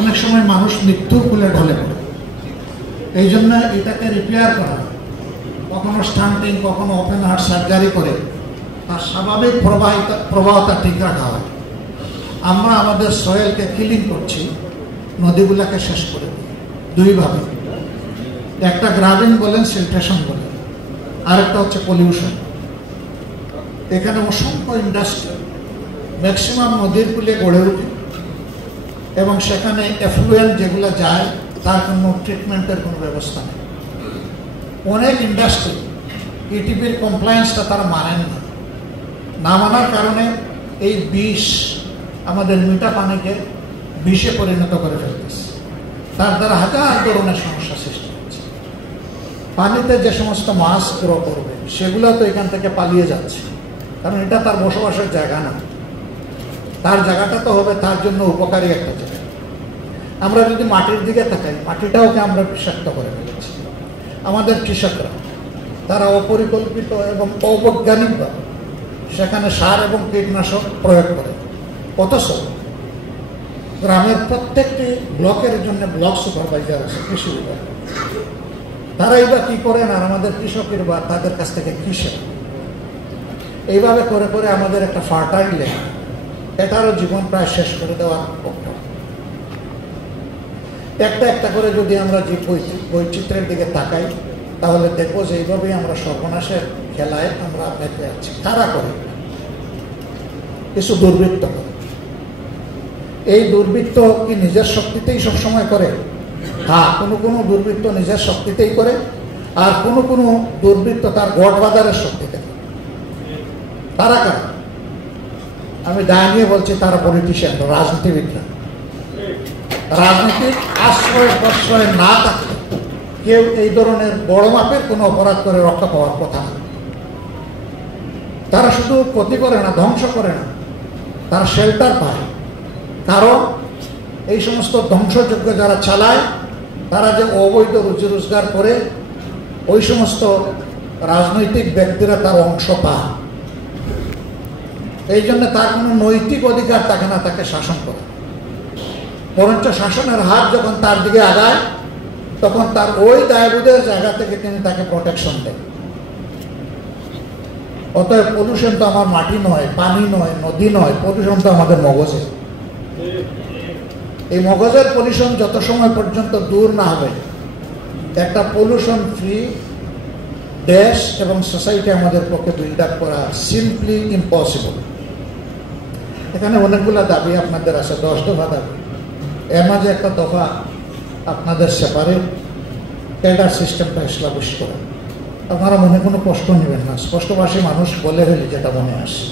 অনেক সময় মানুষ মৃত্যুর কুলে ঢলে পড়ে। এই জন্য এটাকে রিপেয়ার করা, কখনো স্টান্টিং, কখনো ওপেন হার্ট সার্জারি করে তার স্বাভাবিক প্রবাহতা ঠিক রাখা হয়। আমরা আমাদের সয়েলকে কিলিং করছি, নদীগুলাকে শেষ করে দিই দুইভাবে। একটা গ্রাবিং বলেন, সিলট্রেশন বলেন, আরেকটা হচ্ছে পলিউশন। এখানে অসংখ্য ইন্ডাস্ট্রি ম্যাক্সিমাম নদীর কূলে গড়ে ওঠে এবং সেখানে এফ্লুয়েন্ট যেগুলো যায় তার কোনো ট্রিটমেন্টের কোনো ব্যবস্থা নেই। অনেক ইন্ডাস্ট্রি ইটিপির কমপ্লায়েন্সটা তারা মানেন না মানার কারণে এই বিষ আমাদের মিঠা পানিকে বিষে পরিণত করে ফেলতেছে। তার দ্বারা হাজার ধরনের সমস্যা সৃষ্টি হচ্ছে। পানিতে যে সমস্ত মাছ গ্রো করবে সেগুলো তো এখান থেকে পালিয়ে যাচ্ছে, কারণ এটা তার বসবাসের জায়গা না। তার জায়গাটা তো হবে তার জন্য উপকারী একটা জায়গা। আমরা যদি মাটির দিকে তাকাই, মাটিটাওকে আমরা বিষাক্ত করে ফেলেছি। আমাদের কৃষকরা তারা অপরিকল্পিত এবং অবৈজ্ঞানিকভাবে সেখানে সার এবং কীটনাশক প্রয়োগ করে। অথচ গ্রামের প্রত্যেকটি ব্লকের জন্য ব্লক সুপারভাইজার আছে, কৃষি বিভাগ। তারাই বা কী করেন আর আমাদের কৃষকের বা তাদের কাছ থেকে কী শেখে? এইভাবে করে করে আমাদের একটা ফার্টাইল ল্যান্ড, এটারও জীবন প্রায় শেষ করে দেওয়ার পক্ষে। একটা একটা করে যদি আমরা যে বৈচিত্র্যের দিকে তাকাই তাহলে দেখবো যে এইভাবেই আমরা সর্বনাশের খেলায় আমরা মেতে আছি। কারা করে? কিছু দুর্বৃত্ত করে। এই দুর্বৃত্ত কি নিজের শক্তিতেই সবসময় করে? হ্যাঁ, কোনো কোনো দুর্বৃত্ত নিজের শক্তিতেই করে, আর কোনো কোনো দুর্বৃত্ত তার গডবাজারের শক্তিতে করে। তারা কারা? আমি দায় নিয়ে বলছি, তারা পলিটিশিয়ান, রাজনীতিবিদরা। রাজনীতির আশ্রয় প্রশ্রয় না থাকলে কেউ এই ধরনের বড় মাপের কোনো অপরাধ করে রক্ষা পাওয়ার কথা না। তারা শুধু ক্ষতি করে না, ধ্বংস করে না, তারা শেল্টার পায়। কারণ এই সমস্ত ধ্বংসযজ্ঞ যারা চালায় তারা যে অবৈধ রুজি রোজগার করে, ওই সমস্ত রাজনৈতিক ব্যক্তিরা তার অংশ পায়। এই জন্য তার কোনো নৈতিক অধিকার থাকে না তাকে শাসন করে। বরঞ্চ শাসনের হাত যখন তার দিকে আগায় তখন তার ওই দায়বোধের জায়গা থেকে তিনি তাকে প্রোটেকশন দেন। অতএব পলিউশন তো আমার মাটি নয়, পানি নয়, নদী নয়, পলিউশন তো আমাদের মগজে। এই মগজের পলিউশন যত সময় পর্যন্ত দূর না হবে, একটা পলিউশন ফ্রি দেশ এবং সোসাইটি আমাদের পক্ষে বিল্ড আপ করা সিম্পলি ইম্পসিবল। এখানে অনেকগুলো দাবি আপনাদের আছে, 10 দফা দাবি। এর মাঝে একটা দফা আপনাদের সেপারেট ক্যাডার সিস্টেমটা এস্টাবলিশ করে। আপনারা মনে কোনো কষ্ট নেবেন না, স্পষ্টভাষী মানুষ বলে ফেলি যেটা মনে আসে।